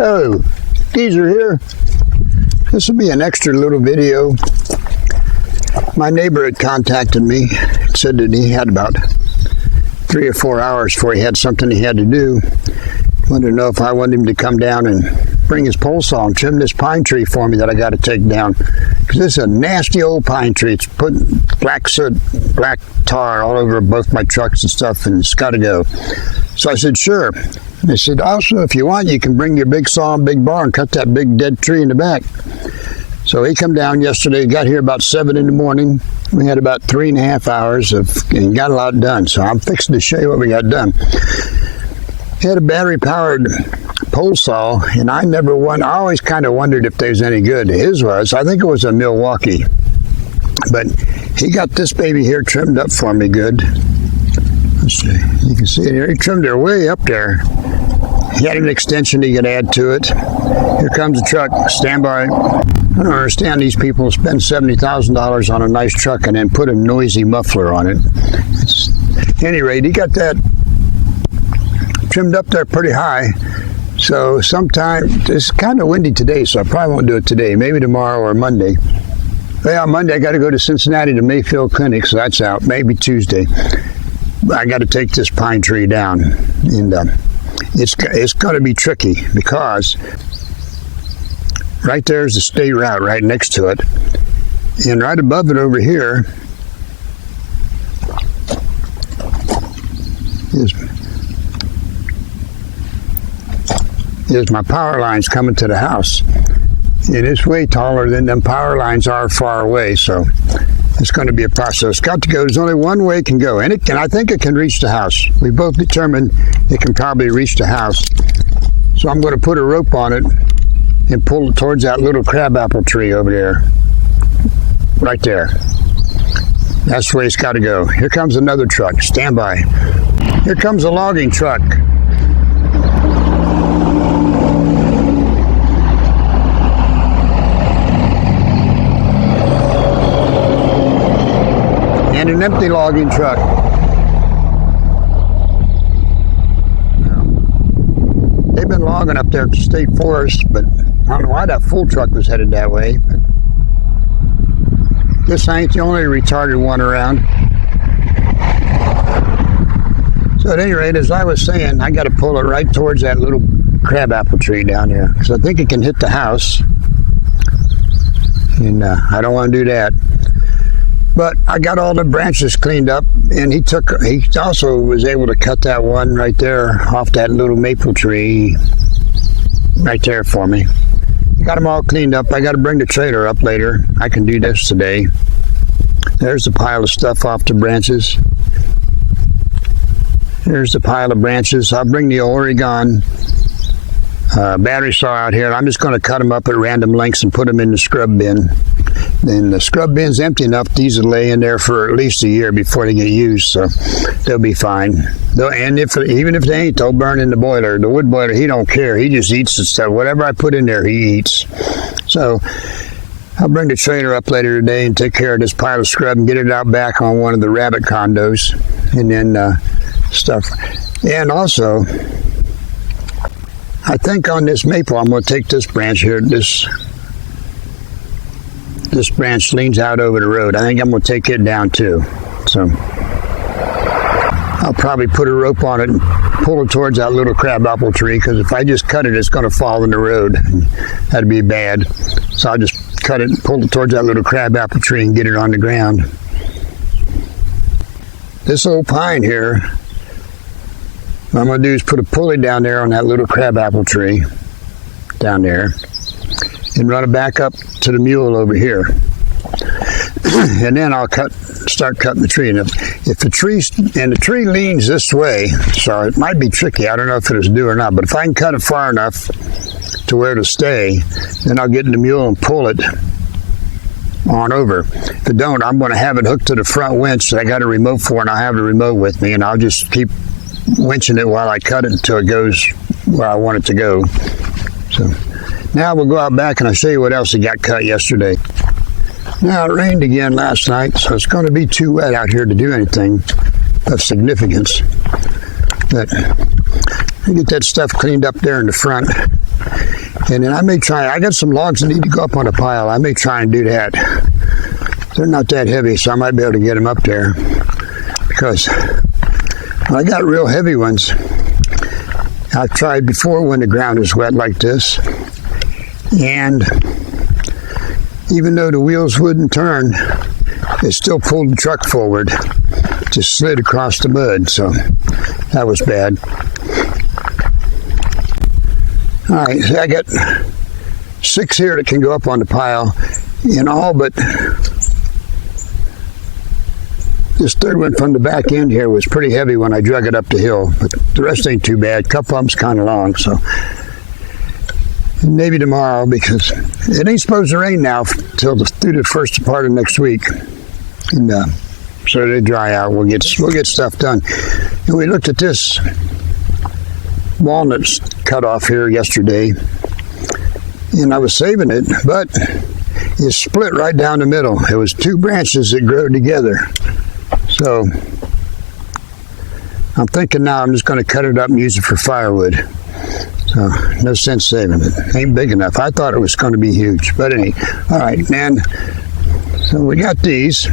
Hello, Geezer here. This will be an extra little video. My neighbor had contacted me, said that he had about 3 or 4 hours before he had something he had to do. Wanted to know if I wanted him to come down and bring his pole saw and trim this pine tree for me that I got to take down. Because this is a nasty old pine tree. It's putting black soot, black tar all over both my trucks and stuff, and it's got to go. So I said, sure. And they said, also, if you want, you can bring your big saw and big bar and cut that big dead tree in the back. So he come down yesterday, got here about 7 in the morning. We had about 3.5 hours and got a lot done. So I'm fixing to show you what we got done. He had a battery-powered pole saw, and I always kind of wondered if they was any good. His was. I think it was a Milwaukee. But he got this baby here trimmed up for me good. Let's see. You can see it here. He trimmed it way up there. He had an extension he could add to it. Here comes the truck. Stand by. I don't understand these people who spend $70,000 on a nice truck and then put a noisy muffler on it. At any rate, he got that trimmed up there pretty high. So sometime, it's kind of windy today, so I probably won't do it today. Maybe tomorrow or Monday. Well, Monday I got to go to Cincinnati to Mayfield Clinic, so that's out. Maybe Tuesday. I got to take this pine tree down, and it's going to be tricky because right there's the state route right next to it, and right above it over here is my power lines coming to the house. And it's way taller than them power lines are far away, so it's going to be a process. It's got to go. There's only one way it can go, and I think it can reach the house. We both determined it can probably reach the house. So I'm going to put a rope on it and pull it towards that little crabapple tree over there. Right there. That's the way it's got to go. Here comes another truck. Stand by. Here comes a logging truck. And an empty logging truck. They've been logging up there at the state forest, but I don't know why that full truck was headed that way. But this ain't the only retarded one around. So at any rate, as I was saying, I got to pull it right towards that little crabapple tree down there, because I think it can hit the house, and I don't want to do that. But I got all the branches cleaned up, and he also was able to cut that one right there off that little maple tree right there for me. Got them all cleaned up. I got to bring the trailer up later. I can do this today. There's a pile of stuff off the branches. There's the pile of branches. I'll bring the Oregon battery saw out here. I'm just going to cut them up at random lengths and put them in the scrub bin. And the scrub bin's empty enough. These will lay in there for at least a year before they get used, so they'll be fine. And even if they ain't, they'll burn in the boiler. The wood boiler, he don't care. He just eats the stuff. Whatever I put in there, he eats. So I'll bring the trailer up later today and take care of this pile of scrub and get it out back on one of the rabbit condos, and then stuff. And also, I think on this maple, I'm going to take this branch here. This branch leans out over the road. I think I'm going to take it down too. So I'll probably put a rope on it and pull it towards that little crabapple tree, because if I just cut it, it's going to fall in the road. That'd be bad. So I'll just cut it and pull it towards that little crabapple tree and get it on the ground. This old pine here, what I'm going to do is put a pulley down there on that little crabapple tree down there and run it back up to the mule over here. And then I'll start cutting the tree. And if the tree leans this way, so it might be tricky. I don't know if it'll do or not, but if I can cut it far enough to where it'll stay, then I'll get in the mule and pull it on over. If it don't, I'm going to have it hooked to the front winch that I got a remote for, and I'll have the remote with me, and I'll just keep winching it while I cut it until it goes where I want it to go. So now we'll go out back and I'll show you what else it got cut yesterday. Now it rained again last night, so it's going to be too wet out here to do anything of significance. But I get that stuff cleaned up there in the front. And then I may try, I got some logs that need to go up on a pile. I may try and do that. They're not that heavy, so I might be able to get them up there. Because I got real heavy ones. I've tried before when the ground is wet like this. And even though the wheels wouldn't turn, it still pulled the truck forward. Just slid across the mud, so that was bad. All right, so I got 6 here that can go up on the pile in all, but this third one from the back end here was pretty heavy when I drug it up the hill, but the rest ain't too bad. Cup pump's kind of long, so maybe tomorrow, because it ain't supposed to rain now till through the first part of next week, and so they dry out. We'll get stuff done. And we looked at this walnuts cut off here yesterday, and I was saving it, but it split right down the middle. It was 2 branches that grew together. So I'm thinking now I'm just going to cut it up and use it for firewood. So no sense saving it. Ain't big enough. I thought it was going to be huge, but anyway. All right, man. So we got these.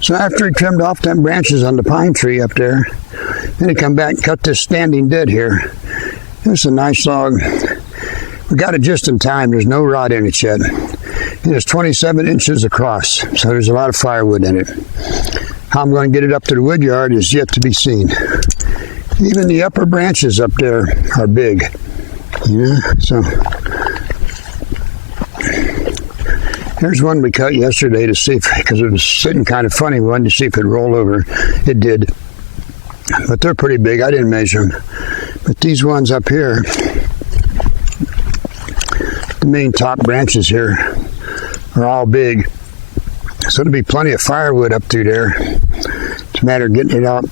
So after he trimmed off them branches on the pine tree up there, then he come back and cut this standing dead here. This is a nice log. We got it just in time. There's no rod in it yet. And it's 27 inches across, so there's a lot of firewood in it. How I'm going to get it up to the wood yard is yet to be seen. Even the upper branches up there are big. Yeah, so here's one we cut yesterday to see if, because it was sitting kind of funny, we wanted to see if it'd roll over. It did. But they're pretty big. I didn't measure them. But these ones up here, the main top branches here, are all big. So there'll be plenty of firewood up through there. It's a matter of getting it out.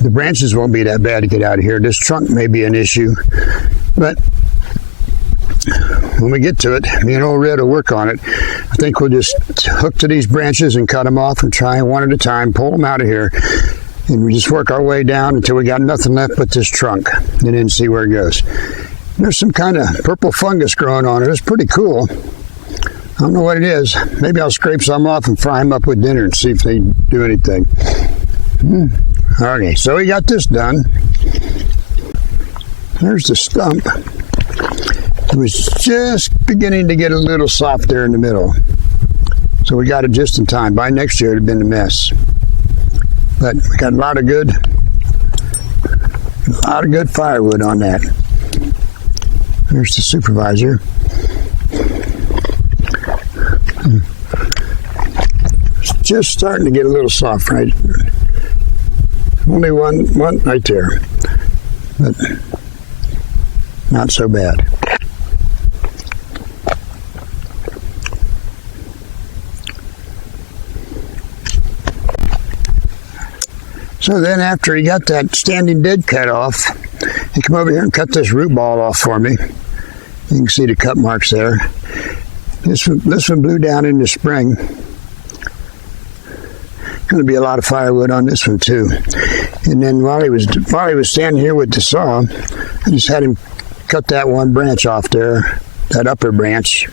The branches won't be that bad to get out of here. This trunk may be an issue. But when we get to it, me and old Red will work on it. I think we'll just hook to these branches and cut them off and try one at a time, pull them out of here. And we just work our way down until we got nothing left but this trunk, and then see where it goes. There's some kind of purple fungus growing on it. It's pretty cool. I don't know what it is. Maybe I'll scrape some off and fry them up with dinner and see if they do anything. Okay, so we got this done. There's the stump. It was just beginning to get a little soft there in the middle. So we got it just in time. By next year, it would have been a mess. But we got a lot of good firewood on that. There's the supervisor. It's just starting to get a little soft, right? Only one right there, but not so bad. So then after he got that standing dead cut off, he come over here and cut this root ball off for me. You can see the cut marks there. This one blew down in the spring. Going to be a lot of firewood on this one too. And then while he was standing here with the saw, I just had him cut that one branch off there, that upper branch,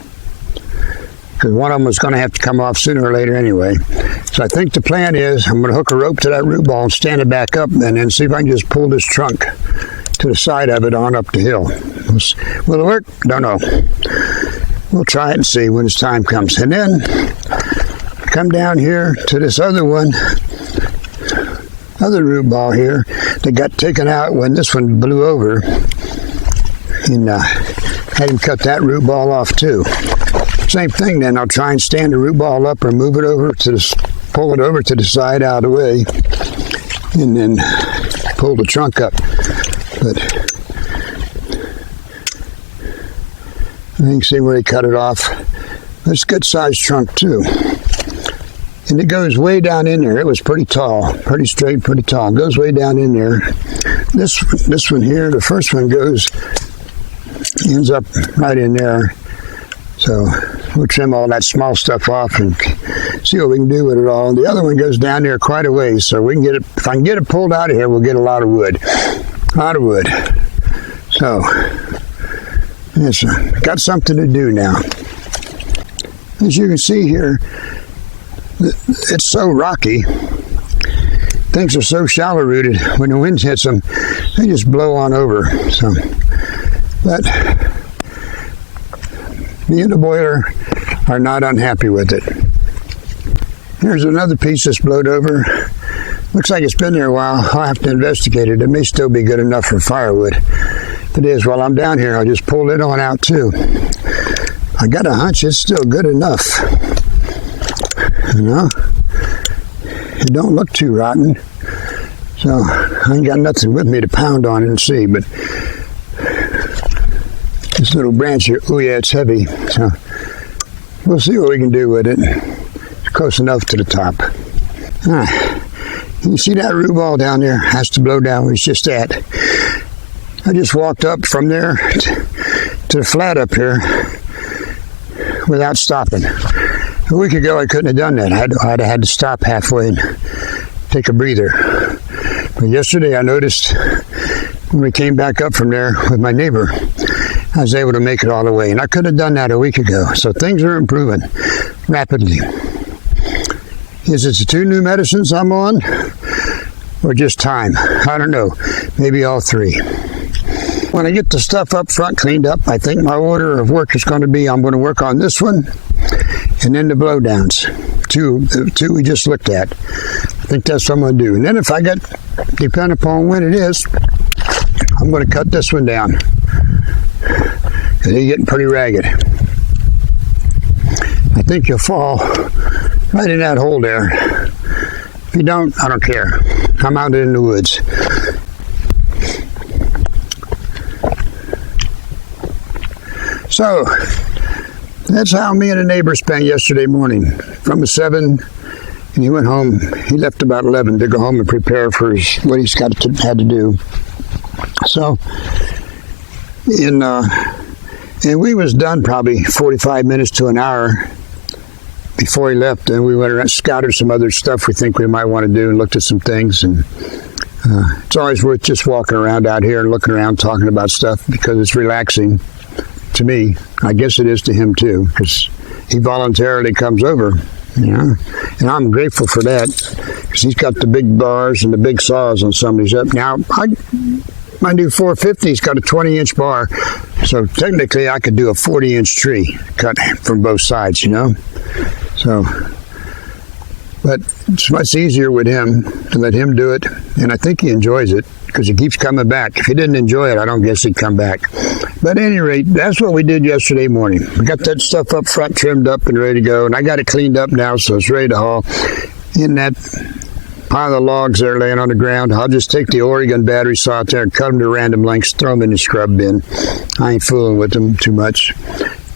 because one of them was going to have to come off sooner or later anyway. So I think the plan is I'm going to hook a rope to that root ball and stand it back up, and then see if I can just pull this trunk to the side of it on up the hill. Will it work? Don't know. We'll try it and see when its time comes. And then come down here to this other root ball here that got taken out when this one blew over, and had him cut that root ball off too. Same thing then. I'll try and stand the root ball up or move it over pull it over to the side out of the way, and then pull the trunk up. But you can see where he cut it off. It's a good sized trunk too. And it goes way down in there. It was pretty tall, pretty straight, pretty tall. It goes way down in there. This one here, the first one ends up right in there. So we'll trim all that small stuff off and see what we can do with it all. The other one goes down there quite a ways, so we can get it. If I can get it pulled out of here, we'll get a lot of wood. So, it's got something to do now. As you can see here, it's so rocky. Things are so shallow rooted. When the wind hits them, they just blow on over. So, but me and the boiler are not unhappy with it. Here's another piece that's blowed over. Looks like it's been there a while. I'll have to investigate it. It may still be good enough for firewood. If it is, while I'm down here, I'll just pull it on out too. I got a hunch it's still good enough. You know? It don't look too rotten. So I ain't got nothing with me to pound on and see, but this little branch here, oh yeah, it's heavy. So we'll see what we can do with it. It's close enough to the top. You see that root ball down there? Has to blow down where it's just at. I just walked up from there to the flat up here without stopping. A week ago, I couldn't have done that. I'd have had to stop halfway and take a breather. But yesterday, I noticed when we came back up from there with my neighbor, I was able to make it all the way. And I could have done that a week ago. So things are improving rapidly. Is it the 2 new medicines I'm on? Or just time? I don't know. Maybe all 3. When I get the stuff up front cleaned up, I think my order of work is going to be I'm going to work on this one and then the blowdowns. The two we just looked at. I think that's what I'm going to do. And then if I get, depending upon when it is, I'm going to cut this one down. Because they're getting pretty ragged. I think you'll fall right in that hole there. If you don't, I don't care. I'm out in the woods. So, that's how me and a neighbor spent yesterday morning. From 7, and he went home. He left about 11 to go home and prepare for what he's had to do. So, and we was done probably 45 minutes to an hour before he left, and we went around, scouted some other stuff we think we might want to do and looked at some things. And it's always worth just walking around out here and looking around, talking about stuff, because it's relaxing to me. I guess it is to him too, because he voluntarily comes over, you know, and I'm grateful for that, because he's got the big bars and the big saws on some of these up. Now, my new 450's got a 20-inch bar, so technically I could do a 40-inch tree cut from both sides, you know. So, but it's much easier with him to let him do it, and I think he enjoys it because he keeps coming back. If he didn't enjoy it, I don't guess he'd come back. But at any rate, that's what we did yesterday morning. We got that stuff up front trimmed up and ready to go, and I got it cleaned up now, so it's ready to haul. In that pile of logs there laying on the ground, I'll just take the Oregon battery saw out there and cut them to random lengths, throw them in the scrub bin. I ain't fooling with them too much.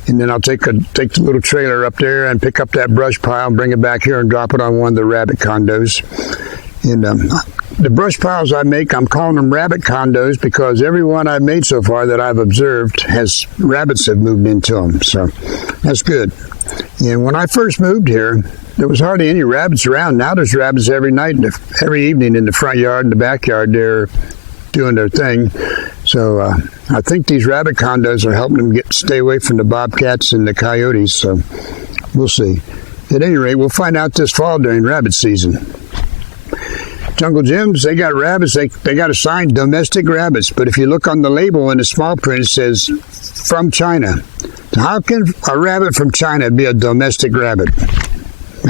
And then I'll take the little trailer up there and pick up that brush pile and bring it back here and drop it on one of the rabbit condos. And the brush piles I make, I'm calling them rabbit condos because every one I've made so far that I've observed has rabbits have moved into them. So that's good. And when I first moved here, there was hardly any rabbits around. Now there's rabbits every night, every evening in the front yard and the backyard. They're doing their thing. So I think these rabbit condos are helping them stay away from the bobcats and the coyotes. So we'll see. At any rate, we'll find out this fall during rabbit season. Jungle Gyms, they got rabbits. They got a sign, domestic rabbits. But if you look on the label in the small print, it says from China. So how can a rabbit from China be a domestic rabbit?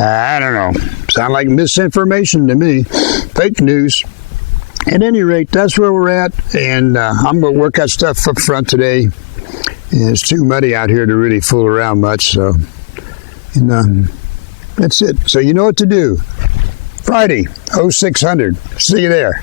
I don't know. Sound like misinformation to me. Fake news. At any rate, that's where we're at. And I'm going to work that stuff up front today. And it's too muddy out here to really fool around much. So that's it. So you know what to do. Friday, 0600. See you there.